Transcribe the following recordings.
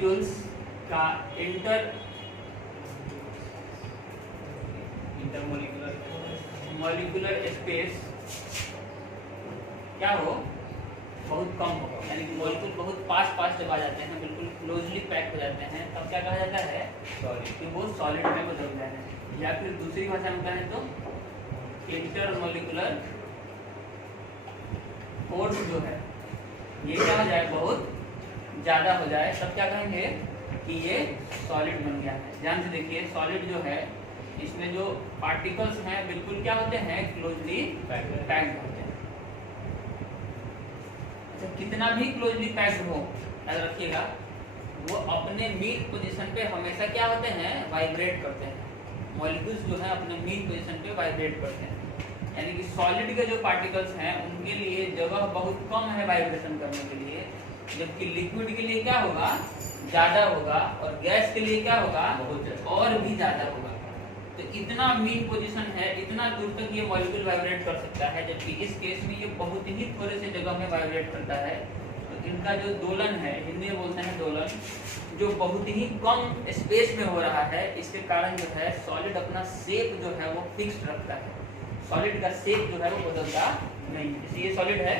Molecules का molecular space क्या हो, बहुत कम हो, यानी कि मॉलिक्यूल बहुत पास जब आ जाते हैं, बिल्कुल क्लोजली पैक हो जाते हैं, तब क्या कहा जाता है, सॉलिड, कि वो सॉलिड में बदल गए हैं। या फिर दूसरी भाषा में कहें तो इंटरमॉलिक्यूलर फोर्स जो है ये क्या हो जाए, बहुत ज़्यादा हो जाए, तब क्या कहेंगे कि ये सॉलिड बन गया है। ध्यान से देखिए, सॉलिड जो है इसमें जो पार्टिकल्स हैं बिल्कुल क्या होते हैं, क्लोजली पैक्ड होते हैं। अच्छा, कितना भी क्लोजली पैक्ड हो, याद रखिएगा, वो अपने मीन पोजीशन पे हमेशा क्या होते हैं, वाइब्रेट करते हैं। मॉलिक्यूल्स जो है अपने मीन पोजीशन पे वाइब्रेट करते हैं, यानी कि सॉलिड के जो पार्टिकल्स हैं उनके लिए जगह बहुत कम है वाइब्रेशन करने के लिए, जबकि लिक्विड के लिए क्या होगा, ज़्यादा होगा, और गैस के लिए क्या होगा, और भी ज़्यादा होगा। तो इतना मीन पोजीशन है, इतना दूर तक ये मॉलिक्यूल वाइब्रेट कर सकता है, जबकि इस केस में ये बहुत ही थोड़े से जगह में वाइब्रेट करता है। तो इनका जो दोलन है, हिंदी में बोलते हैं दोलन, जो बहुत ही कम स्पेस में हो रहा है, इसके कारण जो है सॉलिड अपना शेप जो है वो फिक्स्ड रखता है। सॉलिड का शेप जो है वो बदलता नहीं। जैसे ये सॉलिड है,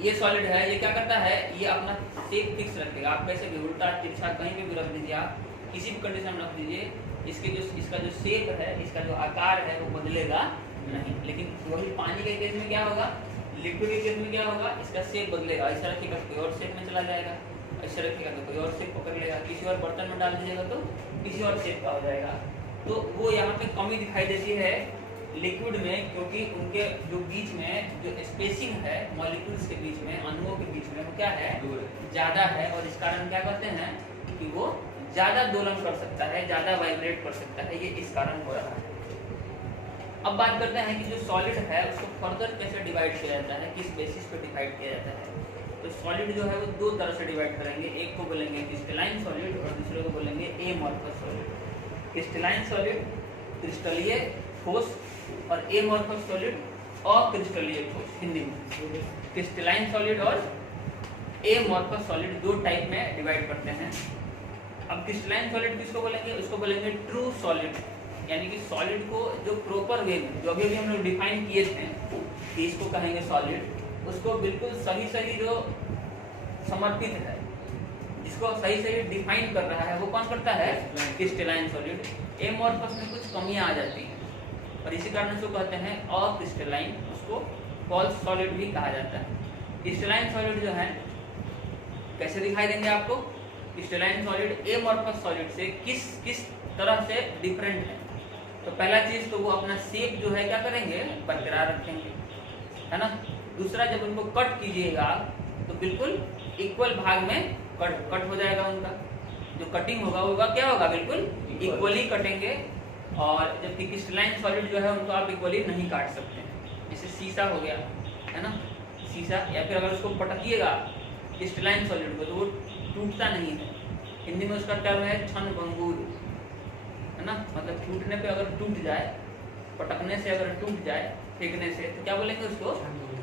ये सॉलिड है, ये क्या करता है, ये अपना शेप फिक्स रखेगा। आप कैसे भी उल्टा तिरछा कहीं पे भी रख दीजिए, आप किसी भी कंडीशन में रख दीजिए, इसका जो शेप है, इसका जो आकार है वो बदलेगा नहीं। लेकिन वही पानी के केस में क्या होगा, लिक्विड के केस में क्या होगा, इसका शेप बदलेगा। ऐसा रखिएगा कोई और शेप में चला जाएगा, ऐसा रखिएगा तो कोई और शेप पकड़ लेगा, किसी और बर्तन में डाल दीजिएगा तो किसी और शेप का हो जाएगा। तो वो यहाँ पे कमी दिखाई देती है लिक्विड में, क्योंकि उनके जो बीच में जो स्पेसिंग है मॉलिक्यूल्स के बीच में, अणुओं के बीच में, वो क्या है, ज़्यादा है, और इस कारण क्या करते हैं कि वो ज़्यादा दोलन कर सकता है, ज़्यादा वाइब्रेट कर सकता है। ये इस कारण हो रहा है। अब बात करते हैं कि जो सॉलिड है उसको फर्दर कैसे डिवाइड किया जाता है, किस बेसिस पे डिवाइड किया जाता है। तो सॉलिड जो है वो दो तरह से डिवाइड करेंगे, एक को बोलेंगे क्रिस्टलाइन सॉलिड और दूसरे को बोलेंगे एमॉर्फस सॉलिड। क्रिस्टलाइन सॉलिड क्रिस्टलीय ठोस और एमॉर्फस सॉलिड अक्रिस्टलीय ठोस। हिंदी में क्रिस्टलाइन सॉलिड और एमॉर्फस सॉलिड दो टाइप में डिवाइड करते हैं। अब क्रिस्टलाइन सॉलिड किसको बोलेंगे, उसको बोलेंगे ट्रू सॉलिड, यानी कि सॉलिड को जो प्रॉपर वे में, जो अभी हम लोग डिफाइन किए थे कि इसको कहेंगे सॉलिड, उसको बिल्कुल सही जो समर्पित है, जिसको सही डिफाइन कर रहा है, वो कौन करता है, क्रिस्टलाइन सॉलिड। एमॉर्फस में कुछ कमियां आ जाती हैं और इसी कारण उसको कहते हैं अक्रिस्टलाइन, उसको फॉल्स सॉलिड भी कहा जाता है। क्रिस्टलाइन सॉलिड जो है कैसे दिखाई देंगे आपको, क्रिस्टलाइन सॉलिड एमॉर्फस सॉलिड से किस तरह से डिफरेंट है। तो पहला चीज तो वो अपना शेप जो है क्या करेंगे, बरकरार रखेंगे, है ना। दूसरा, जब उनको कट कीजिएगा तो बिल्कुल इक्वल भाग में कट हो जाएगा, उनका जो कटिंग होगा क्या होगा, बिल्कुल इक्वली कटेंगे। और जबकि क्रिस्टलाइन सॉलिड जो है उनको आप इक्वली नहीं काट सकते, जैसे शीशा हो गया, है ना, शीशा, या फिर अगर उसको पटकिएगा क्रिस्टलाइन सॉलिड को तो वो टूटता नहीं है। हिंदी में उसका टर्म है क्षणभंगुर, है ना, मतलब टूटने पे अगर टूट जाए, पटकने से अगर टूट जाए, फेंकने से, तो क्या बोलेंगे उसको,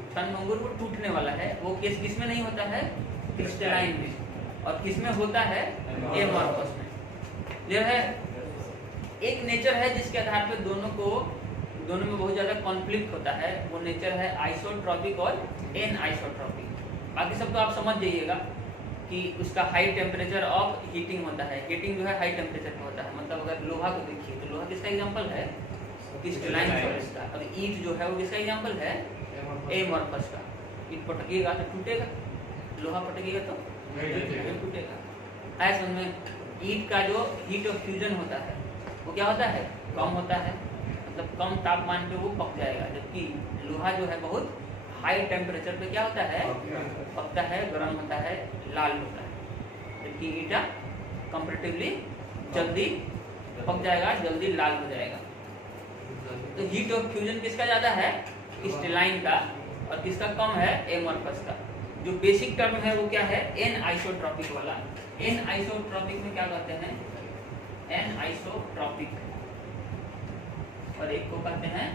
क्षणभंगुर। वो टूटने वाला है। वो केस किस में नहीं होता है, क्रिस्टलाइन में, और किस में होता है, एमॉर्फस में। यह है एक नेचर है जिसके आधार पर दोनों में बहुत ज़्यादा कॉन्फ्लिक्ट होता है। वो नेचर है आइसोट्रॉपिक और एन आइसोट्रॉपिक। बाकी सब तो आप समझ जाइएगा कि उसका हाई टेम्परेचर ऑफ हीटिंग होता है। हीटिंग जो है हाई टेम्परेचर पे होता है। मतलब अगर लोहा को देखिए तो लोहा किसका एग्जांपल है, क्रिस्टलाइन सॉलिड का। और ईंट जो है वो किसका एग्जांपल है, एमॉर्फस का। ईंट पटकिएगा तो टूटेगा, लोहा पटकिएगा तो नहीं टूटेगा। ऐसे उनमें ईंट का जो हीट ऑफ फ्यूजन होता है वो क्या होता है, कम होता है, मतलब कम तापमान पे वो पक जाएगा। जबकि लोहा जो है बहुत हाई टेम्परेचर पे क्या होता है, पकता है, गर्म होता है, लाल होता है। जबकि ईटा कंपैरेटिवली जल्दी पक जाएगा, जल्दी लाल हो जाएगा। तो हीट ऑफ फ्यूजन किसका ज्यादा है, क्रिस्टलाइन का, और किसका कम है, एमॉर्फस का। जो बेसिक टर्म है वो क्या है, एन आइसोट्रॉपिक वाला। एन आइसोट्रॉपिक में क्या कहते हैं, एन आइसोट्रॉपिक, और एक को कहते हैं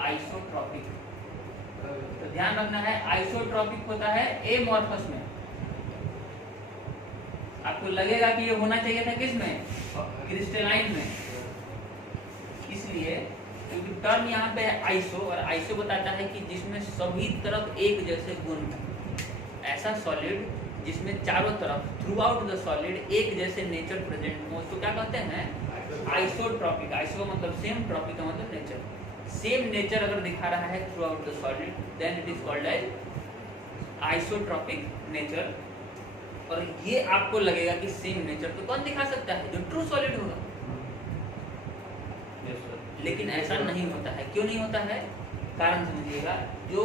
आइसोट्रॉपिक। तो ध्यान रखना है, आइसोट्रॉपिक होता है एमॉर्फस में, आपको लगेगा कि ये होना चाहिए था किसमें, क्रिस्टलाइन में। इसलिए क्योंकि टर्म यहाँ पे है आइसो, और आइसो बताता है कि जिसमें सभी तरफ एक जैसे गुण है। ऐसा सॉलिड जिसमें चारों तरफ थ्रू आउट द सॉलिड एक जैसे नेचर प्रेजेंट हो, उसको क्या कहते हैं, आइसोट्रॉपिक। आइसो मतलब सेम, ट्रॉपिक का मतलब नेचर। सेम नेचर अगर दिखा रहा है throughout the solid, then it is called as isotropic nature. और ये आपको लगेगा कि सेम नेचर तो कौन दिखा सकता है, जो ट्रू सॉलिड होगा। लेकिन ऐसा नहीं होता है। क्यों नहीं होता है, कारण समझिएगा। जो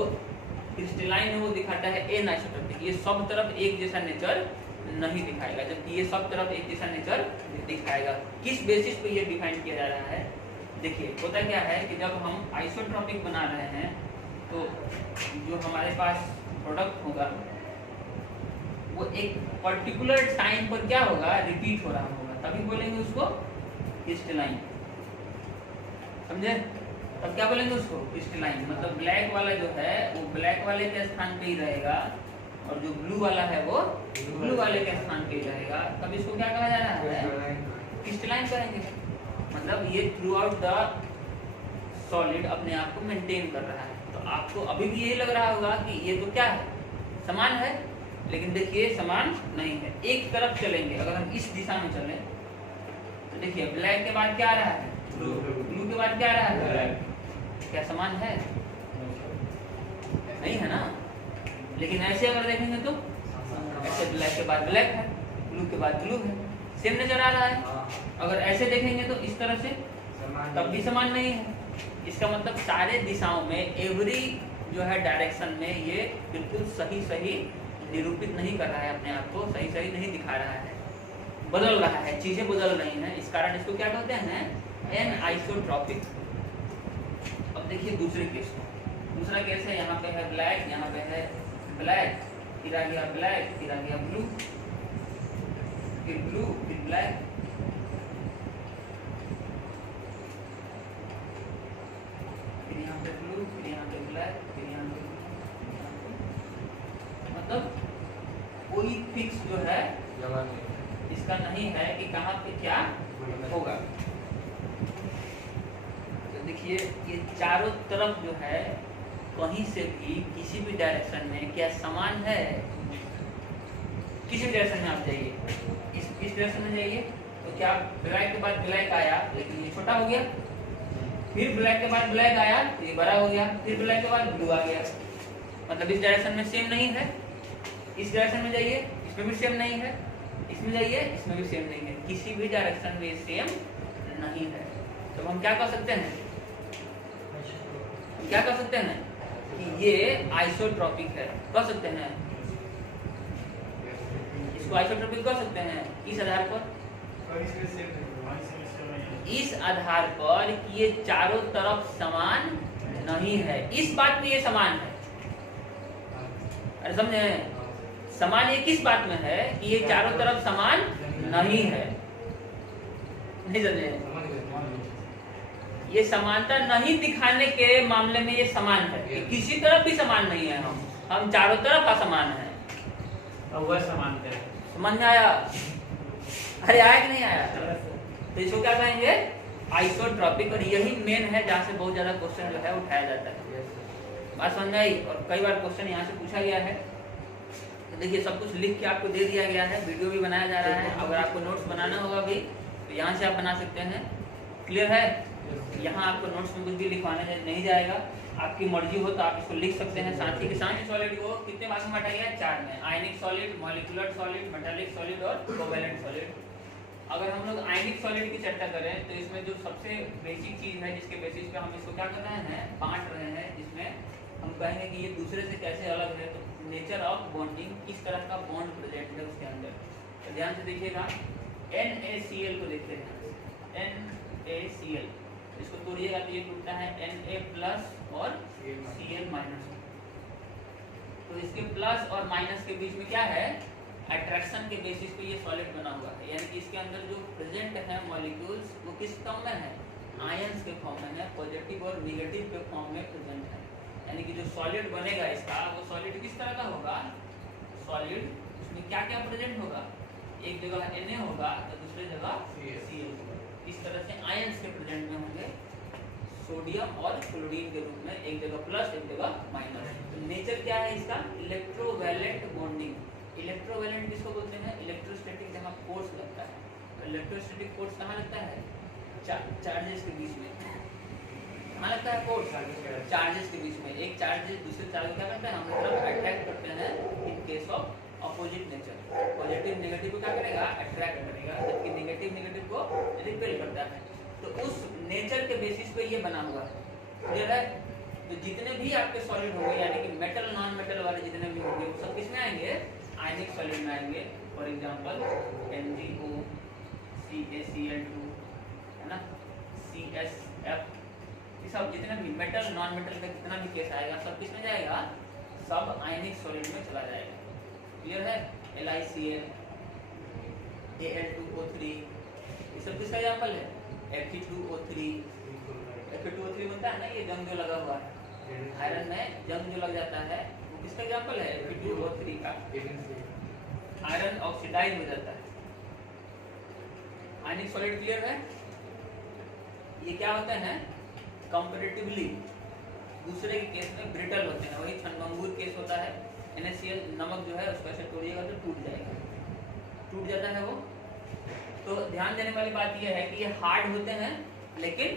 क्रिस्टलाइन है वो दिखाता है एन आइसोट्रॉपिक, ये सब तरफ एक जैसा नेचर नहीं दिखाएगा, जबकि ये सब तरफ एक जैसा नेचर दिखाएगा। किस बेसिस पे ये डिफाइन किया जा रहा है, देखिए होता क्या है कि जब हम आइसोट्रॉपिक बना रहे हैं तो जो हमारे पास प्रोडक्ट होगा वो एक पर्टिकुलर टाइम पर क्या होगा, रिपीट हो रहा होगा, तभी बोलेंगे उसको क्रिस्टलाइन। समझे? तब क्या बोलेंगे उसको, क्रिस्टलाइन। मतलब ब्लैक वाला जो है वो ब्लैक वाले के स्थान पे ही रहेगा, और जो ब्लू वाला है वो ब्लू वाले के स्थान पे ही रहेगा। तब इसको क्या कहा जा रहा है, क्रिस्टलाइन कहेंगे। मतलब ये थ्रू आउट द सॉलिड अपने आप को मेंटेन कर रहा है। तो आपको अभी भी यही लग रहा होगा कि ये तो क्या है, समान है, लेकिन देखिए समान नहीं है। एक तरफ चलेंगे, अगर हम इस दिशा में चलें तो देखिए ब्लैक के बाद क्या आ रहा है, ब्लू के बाद क्या आ रहा है, क्या समान है, नहीं है ना। लेकिन ऐसे अगर देखेंगे तो ऐसे ब्लैक के बाद ब्लैक है, ब्लू के बाद ब्लू है, सेम नजर आ रहा है। अगर ऐसे देखेंगे तो इस तरह से तब भी समान नहीं है। इसका मतलब सारे दिशाओं में, एवरी जो है डायरेक्शन में ये बिल्कुल सही सही निरूपित नहीं कर रहा है, अपने आप को सही सही नहीं दिखा रहा है, बदल रहा है, चीजें बदल रही हैं। इस कारण इसको क्या कहते हैं, एन आइसोट्रॉपिक। अब देखिए दूसरे केस को। दूसरा केस है, यहाँ पे है ब्लैक, यहाँ पे है ब्लैक, फिर आ गया ब्लैक, फिर आ गया ब्लू, फिर ब्लू, फिर ब्लैक, फिर यहाँ पे ब्लू, फिर यहाँ पे ब्लैक, फिर यहाँ पे मतलब कोई फिक्स जो है इसका नहीं है कि कहाँ पे क्या होगा। तो देखिए ये चारों तरफ जो है कहीं से भी किसी भी डायरेक्शन में क्या समान है, किसी भी डायरेक्शन में आप जाइए, इस डायरेक्शन में जाइए तो क्या ब्लैक के बाद ब्लैक आया लेकिन ये छोटा हो गया, फिर ब्लैक के बाद ब्लैक आया तो ये बड़ा हो गया, फिर ब्लैक के बाद ब्लू आ गया। मतलब इस डायरेक्शन में सेम नहीं है, इस डायरेक्शन में जाइए इसमें भी सेम नहीं है, इसमें जाइए इसमें भी सेम नहीं है, किसी भी डायरेक्शन में सेम नहीं है। तो हम क्या कर सकते हैं, क्या कर सकते हैं कि ये आइसोट्रॉपिक है, कर सकते हैं इसको आइसोट्रॉपिक कर सकते हैं। इस आधार पर, इस आधार पर कि ये चारों तरफ समान नहीं है, इस बात में ये समान है। अरे समझे, समान ये किस बात में है कि ये चारों तरफ समान नहीं है, नहीं समझे, ये समानता नहीं दिखाने के मामले में ये समान है, कि किसी तरफ भी समान नहीं है, हम चारों तरफ असमान है। और वह समान है, समझ में आया? अरे आया कि नहीं आया? तो इसको क्या कहेंगे, आइसोट्रॉपिक। और यही मेन है जहाँ से बहुत ज्यादा क्वेश्चन जो है उठाया जाता है। बात समझ में आई? और कई बार क्वेश्चन यहाँ से पूछा गया है। तो देखिए सब कुछ लिख के आपको दे दिया गया है, वीडियो भी बनाया जा रहा है। अगर आपको नोट्स बनाना होगा भी तो यहाँ से आप बना सकते हैं। क्लियर है? यहाँ आपको नोट्स में कुछ भी लिखवाना नहीं जाएगा, आपकी मर्जी हो तो आप इसको लिख सकते हैं। साथ ही के साथ सॉलिड को कितने भाग में बांटा गया है? 4 में। आयनिक solid, molecular solid, metallic solid और कोवैलेंट सॉलिड। अगर हम लोग आयनिक सॉलिड की चर्चा करें तो इसमें जो सबसे बेसिक चीज है जिसके बेसिस पे हम इसको क्या कर रहे हैं, बांट रहे हैं, जिसमें हम कहेंगे कि ये दूसरे से कैसे अलग है। तो नेचर ऑफ बॉन्डिंग, किस तरह का बॉन्ड प्रेजेंट है उसके अंदर। तो ध्यान से देखिएगा, NaCl को देखते हैं। NaCl इसको तोड़िएगा तो ये टूटता है Na+ और Cl-। तो इसके प्लस और माइनस के बीच में क्या है, अट्रैक्शन के बेसिस पे ये सॉलिड बना हुआ है। यानी कि इसके अंदर जो प्रेजेंट है मॉलिक्यूल्स वो किस फॉर्म में है, आयंस के फॉर्म में है, पॉजिटिव और नेगेटिव के फॉर्म में प्रेजेंट है। यानी कि जो सॉलिड बनेगा इसका, वो सॉलिड किस तरह का होगा, सॉलिड उसमें क्या क्या प्रेजेंट होगा, एक जगह Na होगा तो दूसरी जगह Cl Cl होगा। इस तरह से आयंस के प्रेजेंट में होंगे सोडियम और क्लोरीन के रूप में, एक जगह प्लस एक जगह माइनस। तो नेचर क्या है इसका? Electrovalent bonding. इलेक्ट्रोवैलेंट किसको बोलते हैं? इलेक्ट्रोस्टैटिक जहाँ फोर्स लगता है। तो इलेक्ट्रोस्टैटिक फोर्स कहाँ लगता है? चार्जेस के बीच में। कहाँ लगता है फोर्स? चार्जेस के बीच में। एक चार्ज दूसरे चार्ज को क्या करता है? हम लोग अट्रैक्ट करते हैं in case of opposite nature. Positive negative को क्या करेगा? अट्रैक्ट करेगा, जबकि नेगेटिव नेगेटिव को रिपेल करता है। तो उस नेचर के बेसिस पे ये बना हुआ है, क्लियर है? तो जितने भी आपके सॉलिड होंगे, यानी कि मेटल नॉन मेटल वाले जितने भी होंगे, वो सब किसमें आएंगे? आयनिक सॉलिड में आएंगे। फॉर एग्जांपल NaO, CaCl2, है ना, CSF, ये सब जितने भी मेटल नॉन मेटल का जितना भी केस आएगा सब किसमें जाएगा? सब आयनिक सॉलिड में चला जाएगा। क्लियर है? LiCl, Al2O3, ये सब किसका एग्जाम्पल है? Fe2O3, Fe2O3 बनता है ना, ये जंग जो लगा हुआ है आयरन में, जंग जो लग जाता है वो किसका एग्जाम्पल है? Fe2O3 का। आयरन ऑक्सीडाइज हो जाता है। आयनिक सॉलिड क्लियर है? ये क्या होते हैं? कंपैरेटिवली दूसरे के केस में ब्रिटल होते हैं। वही क्षणभंगुर केस होता है। NaCl नमक जो है उसको ऐसे तोड़िएगा तो टूट जाएगा, टूट जाता है वो। तो ध्यान देने वाली बात यह है कि ये हार्ड होते हैं लेकिन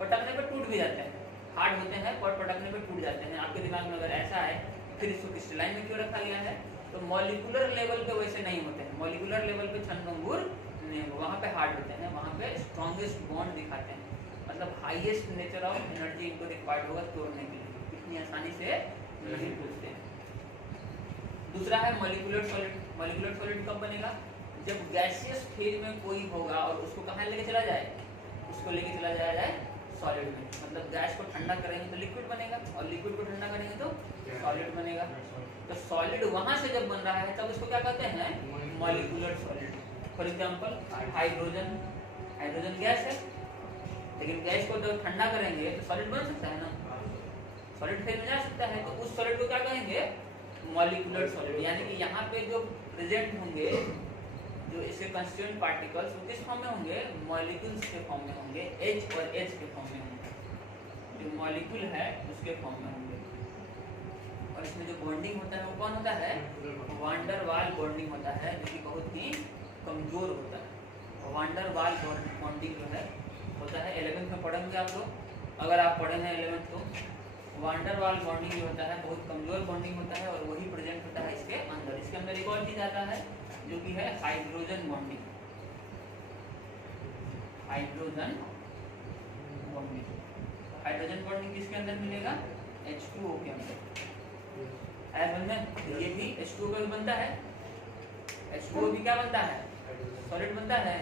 पटकने पर टूट भी जाते हैं। हार्ड होते हैं और पटकने पर टूट जाते हैं। आपके दिमाग में अगर ऐसा है फिर इसको क्रिस्टलाइन में क्यों रखा गया है? तो मॉलिक्यूलर लेवल पे वैसे नहीं होते हैं। मॉलिक्यूलर लेवल पे क्षणभंगुर नहीं, वहाँ पे हार्ड होते हैं, वहाँ पे स्ट्रॉन्गेस्ट बॉन्ड दिखाते हैं, मतलब हाईएस्ट नेचर ऑफ एनर्जी इनको रिक्वायर्ड होगा तोड़ने के लिए, इतनी आसानी से नहीं टूटते हैं। दूसरा है मॉलिक्यूलर सॉलिड। मॉलिक्यूलर सॉलिड कब बनेगा? जब गैसियस फेज में कोई होगा और उसको कहाँ लेके चला जाए? उसको लेके चला जाया जाए सॉलिड में। मतलब गैस को ठंडा करेंगे तो लिक्विड बनेगा और लिक्विड को ठंडा करेंगे तो सॉलिड बनेगा। तो सॉलिड वहां से जब बन रहा है तब उसको क्या कहते हैं? Molecular solid. For example hydrogen, hydrogen gas है लेकिन गैस को जब ठंडा करेंगे तो सॉलिड बन सकता है ना, सॉलिड फेज में जा सकता है। तो उस सॉलिड को क्या कहेंगे? Molecular solid. यानी कि यहाँ पे जो प्रेजेंट होंगे जो इसके कंस्टिट्यूएंट पार्टिकल्स वो किस फॉर्म में होंगे? मॉलिक्यूल्स के फॉर्म में होंगे, H और H के फॉर्म में होंगे। जो मॉलिक्यूल है उसके फॉर्म में होंगे। और इसमें जो बॉन्डिंग होता है वो कौन होता है? वांडर वाल बॉन्डिंग होता है, जो कि बहुत ही कमजोर होता है। वांडर वाल बॉन्डिंग जो है होता है, 11th में पढ़ेंगे आप लोग, अगर आप पढ़े हैं 11th तो। वांडर वाल बॉन्डिंग जो होता है बहुत कमजोर बॉन्डिंग होता है और वही प्रेजेंट होता है इसके अंदर। इसके अंदर एक और चीज आता है जो कि है hydrogen bonding. Hydrogen bonding, hydrogen bonding किसके अंदर मिलेगा? H2O के अंदर। ये भी H2O का बनता है। H2O भी क्या बनता है? सॉलिड बनता है।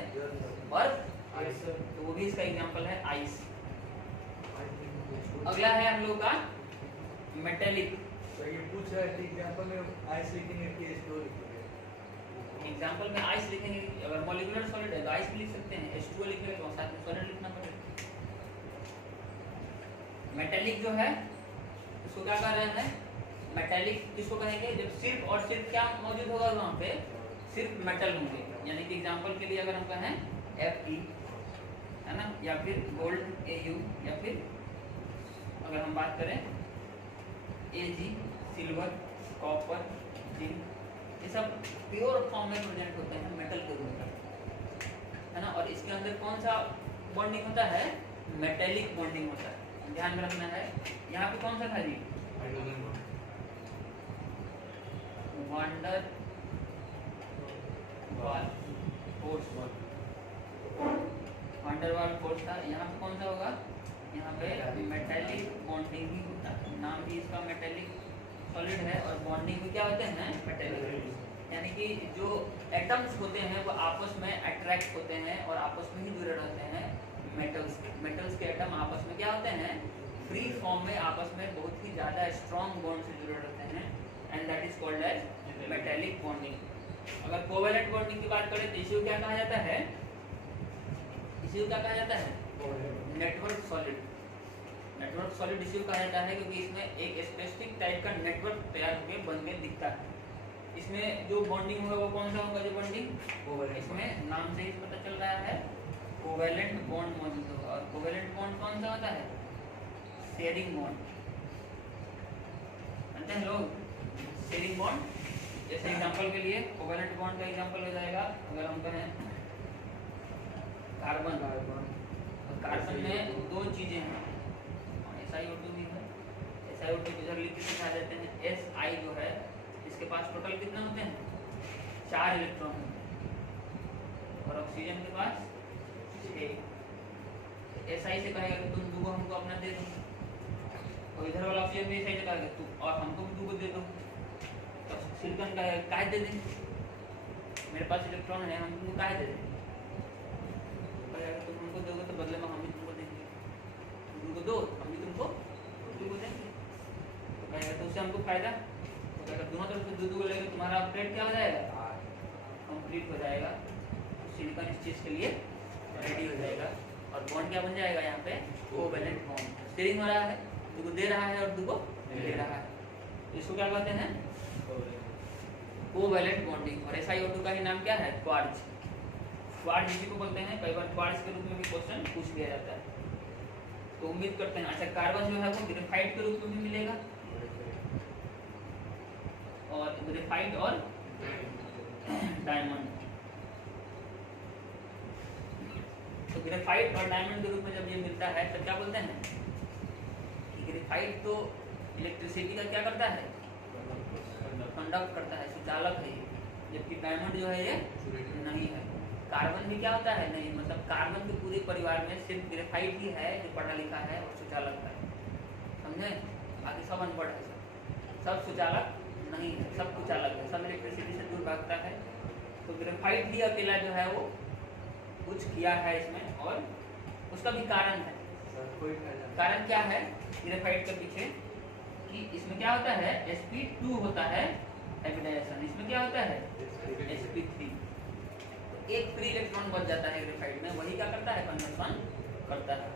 और तो वो भी इसका एग्जांपल है आइस। अगला है हम लोग का मेटेलिक। तो ये पूछा है कि एग्जांपल में आइस लिखेंगे कि H2O लिखेंगे? एग्जांपल में आइस लिखेंगे, अगर मॉलिक्यूलर सॉलिड है तो आइस भी लिख सकते हैं, H2O लिखेंगे तो साथ में सॉलिड लिखना पड़ेगा। मेटेलिक जो है उसको क्या कह रहे हैं? मेटेलिक किसको कहेंगे? जब सिर्फ और सिर्फ क्या मौजूद होगा वहाँ पे? सिर्फ मेटल होंगे। यानी कि एग्जांपल के लिए अगर हम कहें Fe, है ना, या फिर गोल्ड Au, या फिर अगर हम बात करें Ag, सिल्वर, कॉपर, जिंक, ये सब प्योर फॉर्म में प्रेजेंट होते हैं मेटल के रूप में, है ना। और इसके अंदर कौन सा बॉन्डिंग होता है? मेटेलिक बॉन्डिंग होता है। ध्यान में रखना है। यहाँ पे कौन सा था जी? Van der Waals force. Van der Waals force था। यहाँ पे कौन सा होगा? यहाँ पे मेटेलिक बॉन्डिंग ही होता है। नाम भी इसका मेटेलिक सॉलिड है और बॉन्डिंग भी क्या होते हैं? मेटेलिक। यानी कि जो एटम्स होते हैं वो आपस में अट्रैक्ट होते हैं और आपस में ही जुड़े रहते हैं। मेटल्स के एटम आपस में क्या होते हैं? फ्री फॉर्म में आपस में बहुत ही ज़्यादा स्ट्रॉन्ग बॉन्ड से जुड़े रहते हैं and that is called as metallic bonding. अगर कोवेलेंट बॉन्डिंग की बात करें तो इसी को क्या कहा जाता है? इसी को क्या कहा जाता है? Network solid. नेटवर्क सॉलिड इसी को कहा जाता है क्योंकि इसमें एक स्पेसिफिक टाइप का नेटवर्क तैयार होकर बन के दिखता है। इसमें जो बॉन्डिंग होगा वो कौन सा होगा? जो बॉन्डिंग कोवैलेंट इसमें नाम से ही पता चल रहा है कोवैलेंट बॉन्ड मौजूद होगा। और कोवैलेंट बॉन्ड कौन सा होता है? Sharing bond. जानते हैं लोग शेयरिंग बॉन्ड? जैसे एग्जांपल के लिए कोवैलेंट बॉन्ड का एग्जांपल हो जाएगा, अगर हम कहें कार्बन। तो कार्बन में दो चीजें हैं, SiO2 भी है। SiO2 इधर लिख के दिखा देते हैं। Si जो है इसके पास टोटल कितने होते हैं? 4 इलेक्ट्रॉन होते हैं और ऑक्सीजन के पास 6। SI से कहेगा कि तुम दूगो हमको अपना दे दो, और इधर वाला ऑक्सीजन भी SI से कहेगा तुम और हमको भी दूगो दे दो। तो सिलिकॉन कहेगा काहे दे दें, मेरे पास इलेक्ट्रॉन है, हम तुमको काहे दे दें? तुम हमको दोगे तो बदले में हम भी तुमको देंगे, तुमको दो हम भी तुमको देंगे। तो कहेगा तो उससे हमको फायदा, तो कहेगा दोनों तरफ से दो लेके तुम्हारा अपग्रेड क्या हो जाएगा? कंप्लीट हो जाएगा। सिलिकॉन इस चीज के लिए रेडी हो जाएगा और बॉन्ड क्या बन जाएगा? यहाँ पे कोवैलेंट बॉन्ड। शेयरिंग हो रहा है, दुगो दे रहा है और दुगो ले रहा है, इसको क्या कहते हैं? Covalent bonding. और SiO2 का ही नाम क्या है? क्वार्ट्ज। क्वार्ट्ज इसी को बोलते हैं, कई बार क्वार्ट्ज के रूप में भी क्वेश्चन पूछ लिया जाता है। तो उम्मीद करते हैं। अच्छा, कार्बन जो है वो ग्रेफाइट के रूप में भी मिलेगा, और ग्रेफाइट और डायमंड। तो ग्रेफाइट और डायमंड के रूप में जब ये मिलता है तब क्या बोलते हैं कि ग्रेफाइट तो इलेक्ट्रिसिटी का क्या करता है? कंडक्ट करता है, सुचालक है ये, जबकि डायमंड जो है ये नहीं है। कार्बन भी क्या होता है? नहीं, मतलब कार्बन के पूरे परिवार में सिर्फ ग्रेफाइट ही है जो पढ़ा लिखा है और सुचालक है, समझे? बाकी सब अनपढ़ है, सब सुचालक नहीं है, सब कुचालक है, सब इलेक्ट्रिसिटी से दूर भागता है। तो ग्रेफाइट भी अकेला जो है वो कुछ किया है इसमें, और उसका भी कारण है। कारण क्या है ग्रेफाइट के पीछे? कि इसमें क्या होता है? sp2 होता है हाइब्रिडाइजेशन, इसमें क्या होता है? sp3। एक फ्री इलेक्ट्रॉन बच जाता है ग्रेफाइट में, वही क्या करता है? कन्वर्शन करता है।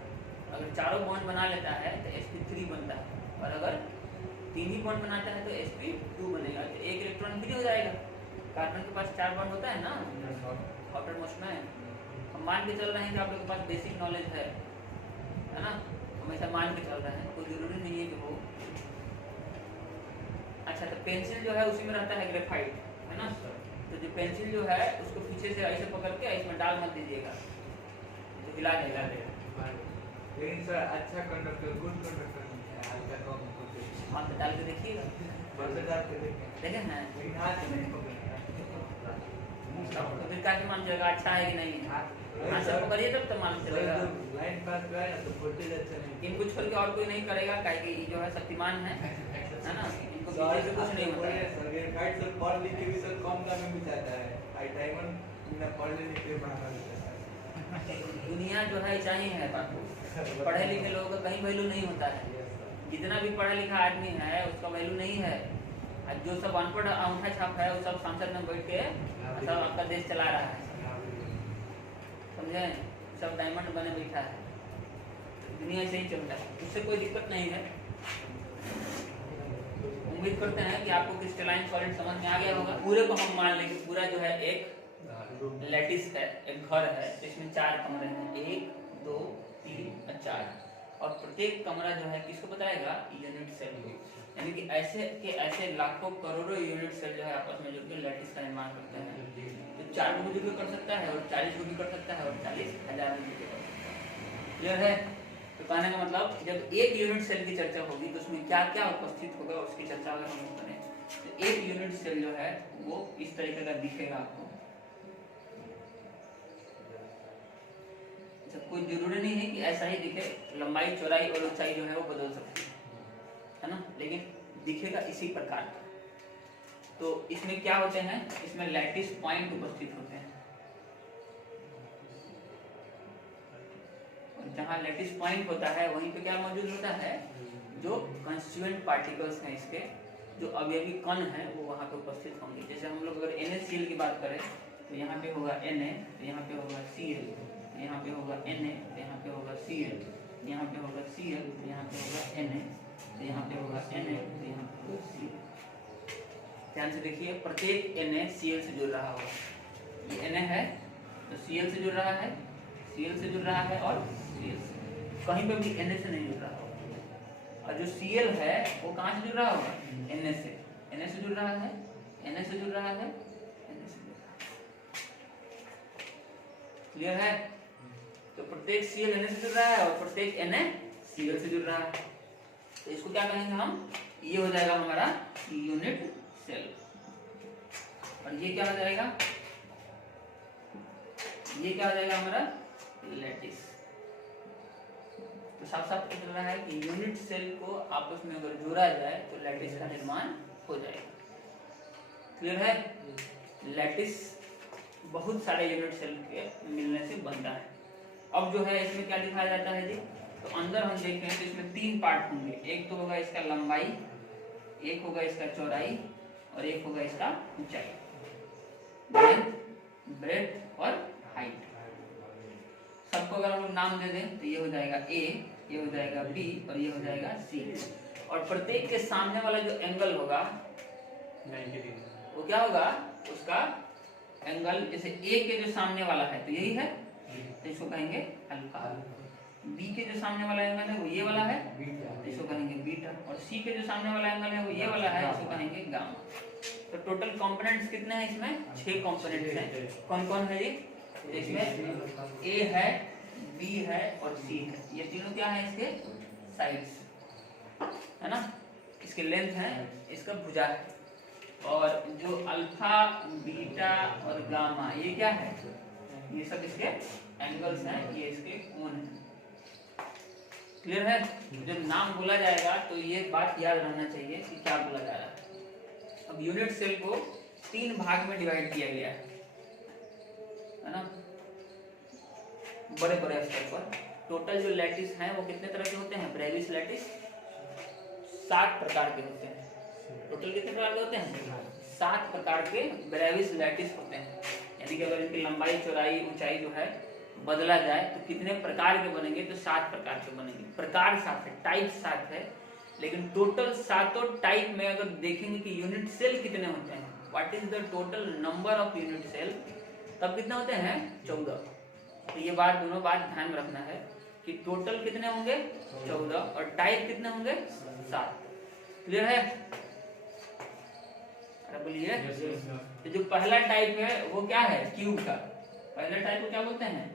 अगर चारों बॉन्ड बना लेता है तो sp3 बनता है, और अगर 3 ही बॉन्ड बनाता है तो sp2 बनेगा, तो एक इलेक्ट्रॉन फ्री हो जाएगा। कार्बन के पास 4 बॉन्ड होता है ना आउटर मोस्ट में। हम मान के चल रहे हैं कि आप लोग के पास बेसिक नॉलेज है ना, हमेशा मान के चल रहे हैं, कोई जरूरी नहीं है कि हो। अच्छा, तो पेंसिल जो है उसी में रहता है ग्रेफाइट, है ना? तो जो पेंसिल जो है उसको पीछे से ऐसे पकड़ के इसमें डाल मत दीजिएगा, तो हिला देगा। लेकिन सर अच्छा कंडक्टर, गुड कंडक्टर हल्का कम होते हैं। हाथ में डाल के देखिएगा, बरसे डाल के देखें ना, लेकिन हाथ से नहीं पकड़ना। तो फिर क्या मान चलेगा अच्छा है कि नहीं है? हाथ से पकड़िए तब तो मान चलेगा। लाइन पास पे है ना तो वोल्टेज अच्छा नहीं। इनको छोड़ के और कोई नहीं करेगा, काहे कि ये जो है शक्तिमान है ना, इनको पीछे से कुछ नहीं होता है। सर ग्रेफाइट सर पढ़ लिख के भी सर कम दाम में भी जाता है, आई डायमंड बिना पढ़ लिख के महंगा मिलता है। दुनिया जो है ऐसा ही है बाबू, पढ़े लिखे लोगों का कहीं वैल्यू नहीं होता है। जितना भी पढ़ा लिखा आदमी है उसका वैल्यू नहीं है, और जो सब अनपढ़ अंगूठा छाप है वो सब संसद में बैठ के सब आपका देश चला रहा है, समझे? सब डायमंड बने बैठा है, दुनिया ऐसे ही चलता है, उससे कोई दिक्कत नहीं है। उम्मीद करते हैं कि आपको क्रिस्टलाइन सॉलिड समझ में आ गया होगा। पूरे को हम मान लेंगे पूरा जो है एक लैटिस है, एक घर है, इसमें 4 कमरे हैं, 1 2 3 और 4, और प्रत्येक कमरा जो है किसको बताएगा? यूनिट सेल, यानी कि ऐसे के ऐसे लाखों करोड़ों यूनिट सेल जो है आपस में जुड़कर लैटिस का निर्माण करते हैं। तो 4 को भी कर सकता है और 40 को भी कर सकता है और 40,000 को भी कर सकता है। क्लियर है? तो कहने का मतलब जब एक यूनिट सेल की चर्चा होगी तो उसमें क्या क्या उपस्थित होगा उसकी चर्चा अगर हम करें तो एक यूनिट सेल जो है वो इस तरीके का दिखेगा आपको। कोई जरूरी नहीं है कि ऐसा ही दिखे, लंबाई चौड़ाई और ऊंचाई जो है वो बदल सकती है ना, लेकिन दिखेगा इसी प्रकार का। तो इसमें क्या होते हैं? इसमें लैटिस पॉइंट उपस्थित होते हैं, और जहाँ लैटिस पॉइंट होता है वहीं पे क्या मौजूद होता है? जो कंस्टिट्यूएंट पार्टिकल्स हैं इसके, जो अवयवी कण हैं वो वहाँ पे उपस्थित होंगे। जैसे हम लोग अगर NaCl की बात करें तो यहाँ पे होगा Na, तो यहाँ पे होगा Cl, यहाँ पे होगा Na, तो यहाँ पे होगा Cl, यहाँ पे होगा Cl, तो यहाँ पे होगा Na, तो यहाँ पे होगा Na, तो यहाँ पे होगा Cl। ध्यान से देखिए, प्रत्येक Na Cl से जुड़ रहा होगा। ये Na है तो Cl से जुड़ रहा है, Cl से जुड़ रहा है और Cl से, कहीं पे भी Na से नहीं जुड़ रहा होगा। और जो Cl है वो कहाँ से जुड़ रहा होगा? Na से, Na से जुड़ रहा है, Na से जुड़ रहा है, Na से जुड़ रहा है। क्लियर है? तो प्रत्येक Cl Na से जुड़ रहा है और प्रत्येक Na Cl से जुड़ रहा है, तो इसको क्या कहेंगे हम? ये हो जाएगा हमारा यूनिट सेल। और ये क्या हो जाएगा? ये क्या हो जाएगा हमारा? लैटिस। तो साफ साफ पता चल रहा है कि यूनिट सेल को आपस में अगर जोड़ा जाए तो लैटिस का निर्माण हो जाएगा। क्लियर है? लैटिस बहुत सारे यूनिट सेल के मिलने से बनता है। अब जो है इसमें क्या दिखाया जाता है जी? तो अंदर हम देखें तो इसमें 3 पार्ट होंगे। एक तो होगा इसका लंबाई, एक होगा इसका चौड़ाई और एक होगा इसका ऊंचाई, लेंथ, ब्रेड्थ और हाइट। सबको अगर हम लोग नाम दे दें तो ये हो जाएगा A, ये हो जाएगा B और ये हो जाएगा C। और प्रत्येक के सामने वाला जो एंगल होगा वो क्या होगा? उसका एंगल, जैसे A के जो सामने वाला है तो यही है, तो इसको कहेंगे अल्फा। B के जो सामने वाला एंगल है वो ये वाला है, तो इसको कहेंगे बीटा। और C के जो सामने वाला एंगल है वो ये वाला है, इसको कहेंगे गामा। तो टोटल कंपोनेंट्स कितने हैं इसमें? 6 कंपोनेंट्स हैं। कौन कौन है ये? इसमें A है, B है और C है। ये तीनों क्या है? इसके साइड्स है ना, इसके लेंथ है, इसका भुजा है। और जो अल्फा, बीटा और गामा ये क्या है? ये सब इसके एंगल्स हैं, ये इसके कोण हैं। क्लियर है? जब नाम बोला जाएगा तो ये बात याद रहना चाहिए कि क्या बोला जा रहा है। अब यूनिट सेल को 3 भाग में डिवाइड किया गया है ना, बड़े बड़े स्तर पर। टोटल जो लैटिस हैं वो कितने तरह के होते हैं? ब्रेविस लैटिस 7 प्रकार के होते हैं। टोटल कितने प्रकार के होते हैं? 7 प्रकार के ब्रेविस लैटिस होते हैं। यानी कि अगर इनकी लंबाई, चौड़ाई, ऊंचाई जो है बदला जाए तो कितने प्रकार के बनेंगे? तो 7 प्रकार के बनेंगे। प्रकार 7 है, टाइप 7 है, लेकिन टोटल 7 टाइप में अगर देखेंगे कि यूनिट सेल कितने होते हैं, what is the total number of unit cell, तब कितने होते हैं? 14। तो ये बात, दोनों बात ध्यान में रखना है कि टोटल कितने होंगे? 14 और टाइप कितने होंगे? 7। क्लियर है? अरे बोलिए। तो जो पहला टाइप है वो क्या है? क्यूब का। पहला टाइप को क्या बोलते हैं?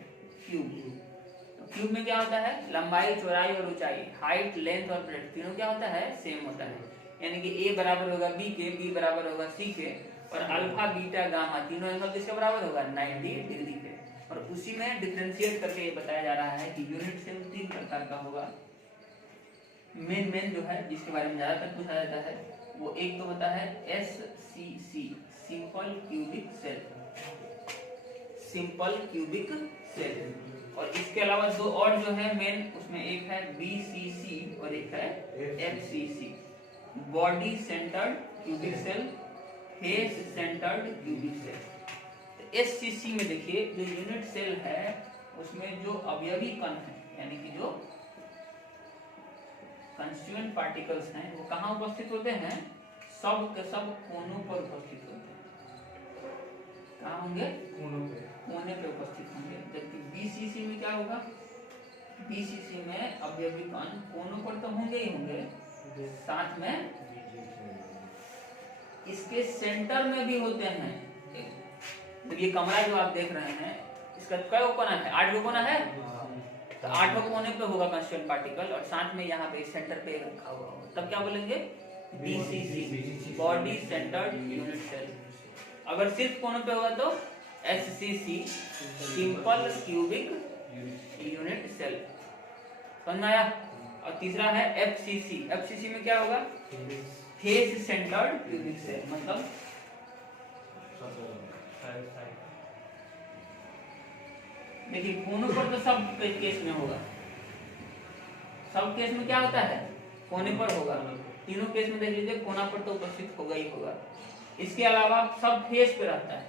क्यूब। क्यूब में क्या होता है? लंबाई, चौड़ाई और ऊंचाई, हाइट, लेंथ और ब्रेड्थ तीनों क्या होता है? सेम होता है। यानी कि A बराबर होगा B के, B बराबर होगा C के, और अल्फा, बीटा, गामा तीनों एंगल किसके बराबर होगा? 90 डिग्री के। और उसी में डिफरेंशिएट करके ये बताया जा रहा है कि यूनिट सेल 3 प्रकार का होगा। मेन जो है जिसके बारे में ज्यादातर पूछा जाता है वो एक तो होता है SCC, simple cubic cell, simple cubic cell. और इसके अलावा 2 और जो है मेन, उसमें एक है BCC और एक है FCC, body centred cubic cell, face centred cubic cell. तो SCC में देखिए जो यूनिट सेल है उसमें जो अवयवी कण है, यानी कि जो कंस्टिट्यूएंट पार्टिकल्स हैं वो कहाँ उपस्थित होते हैं? सब के सब कोनों पर उपस्थित होते हैं। कहाँ होंगे? कोने पे उपस्थित होंगे। जबकि BCC में क्या होगा? BCC में अवयवी कण कोनों पर तो होंगे ही होंगे, साथ में इसके सेंटर में भी होते हैं। देखिए कमरा जो आप देख रहे हैं इसका कई कोना है? 8 कोना है। तो 8 कोने पे होगा कंस्टिट्यूएंट पार्टिकल और साथ में यहाँ पे सेंटर पे रखा हुआ होगा, तब क्या बोलेंगे? BCC, body centred unit cell. अगर सिर्फ कोनों पे होगा तो SCC, simple cubic unit cell. समझ में आया? और तीसरा है FCC। FCC में क्या होगा? फेस सेंटर्ड क्यूबिक सेल, मतलब देखिए कोनों पर तो सब केस में होगा, सब केस में क्या होता है? कोने पर होगा। तीनों केस में देख लीजिए कोना पर तो उपस्थित होगा ही होगा। इसके अलावा सब फेस पे रहता है,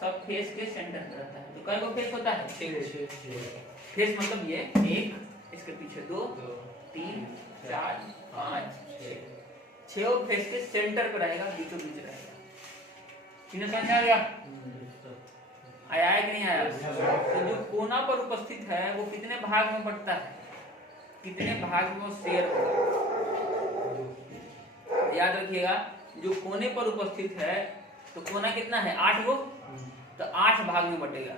सब फेस के सेंटर पे रहता है। तो कई फेस होता है? 6 फेस, मतलब ये 1, इसके पीछे 2, 3, 4, 5, 6। 6 वो फेस के सेंटर पे रहेगा, बीचों बीच रहेगा। किन्हें समझ में आ गया? आया है कि नहीं आया? तो जो कोना पर उपस्थित है वो कितने भाग में बंटता है, कितने भाग में वो शेयर होगा? याद रखिएगा, जो कोने पर उपस्थित है तो कोना कितना है, 8 गो, तो 8 भाग में बटेगा।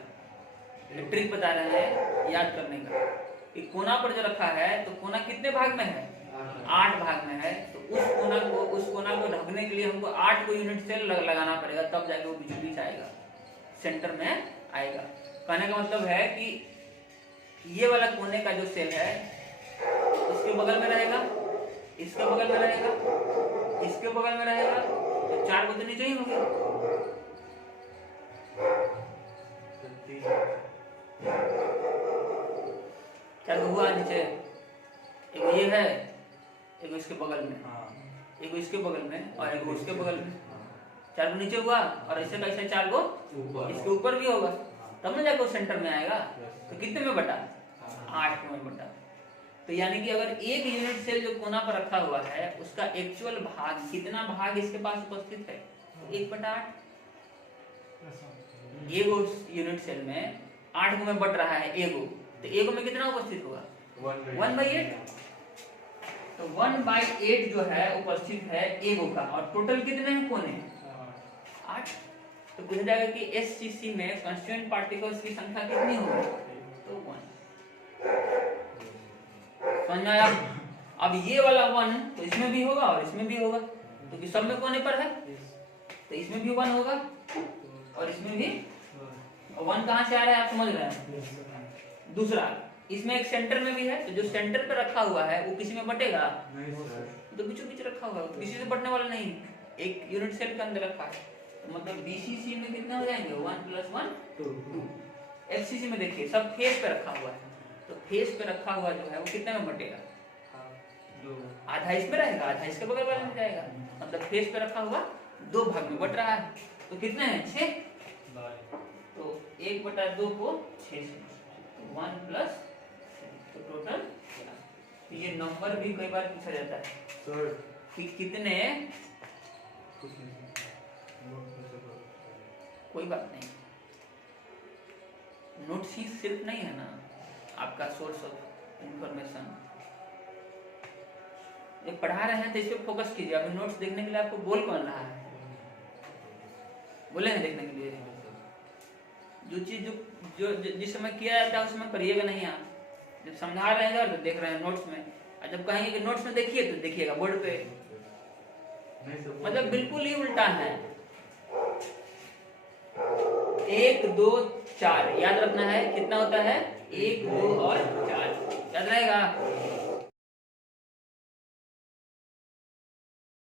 ट्रिक बता रहे हैं याद करने का कि कोना पर जो रखा है तो कोना कितने भाग में है, 8 भाग में है। तो उस कोना को ढकने के लिए हमको 8 को यूनिट सेल लगाना पड़ेगा, तब जाके वो बीचों बीच आएगा, सेंटर में आएगा। कहने का मतलब है कि ये वाला कोने का जो सेल है इसके बगल में रहेगा, इसके बगल में रहेगा, इसके बगल में रहेगा, तो 4 को तो नीचे ही होंगे। क्या हुआ नीचे, एक ये है, एक इसके बगल में, एक इसके बगल में और एक उसके बगल में, 4 को नीचे हुआ और ऐसे का ऐसे 4 को इसके ऊपर भी होगा, तब ना जाकर वो सेंटर में आएगा। तो कितने में बटा, 8 में बटा। तो यानी कि अगर एक यूनिट सेल जो कोना पर रखा हुआ है उसका एक्चुअल भाग, कितना भाग इसके पास उपस्थित है, 1/8। एगो यूनिट सेल में 8 में बट रहा है एगो, तो एगो में कितना उपस्थित होगा, 1/8। तो 1/8 जो है उपस्थित है एगो का, और टोटल कितने हैं कोने, 8। तो पूछा जाएगा कि एससीसी में कांस्टीट्यूएंट पार्टिकल्स की संख्या कितनी होगी, तो 1। समझ में आया? अब ये वाला 1 तो इसमें भी होगा और इसमें भी होगा, क्योंकि सब में कोने पर है, तो इसमें भी 1 होगा और इसमें भी 1। कहां से आ रहा है आप समझ रहे हैं? दूसरा, इसमें एक सेंटर में भी है, तो जो सेंटर पे रखा हुआ है वो किसी में बटेगा नहीं, तो बीचों बीच रखा हुआ है, किसी से बटने वाला नहीं, एक यूनिट सेल के अंदर रखा है। तो मतलब बीसीसी में कितना हो जाएंगे, 1 + 1 2। एफसीसी में देखिए सब फेस पे रखा हुआ है, तो फेस पे रखा हुआ जो है वो कितने में बटेगा, आधा इसमें रहेगा, आधा इसके बगल वाले में जाएगा। मतलब फेस पे रखा हुआ 2 भाग में बट रहा है, तो कितने हैं, 6। तो 1/2 को 6 से 1 + तो टोटल। तो ये नंबर भी कई बार पूछा जाता है कि कितने, कोई बात नहीं, नोट शीट सिर्फ नहीं है ना आपका सोर्स ऑफ इंफॉर्मेशन। ये पढ़ा रहे हैं तो इस पे फोकस कीजिए। अभी नोट्स देखने के लिए आपको बोल कौन रहा है, बोले हैं देखने के लिए। जो चीज जो जिस समय किया जाता है उस समय करिएगा नहीं आप। जब समझा रहे हैं तो देख रहे हैं नोट्स में, और जब कहेंगे कि नोट्स में देखिए तो देखिएगा बोर्ड पे। मतलब बिल्कुल ही उल्टा है। 1 2 4 याद रखना है, कितना होता है, 1 2 और 4।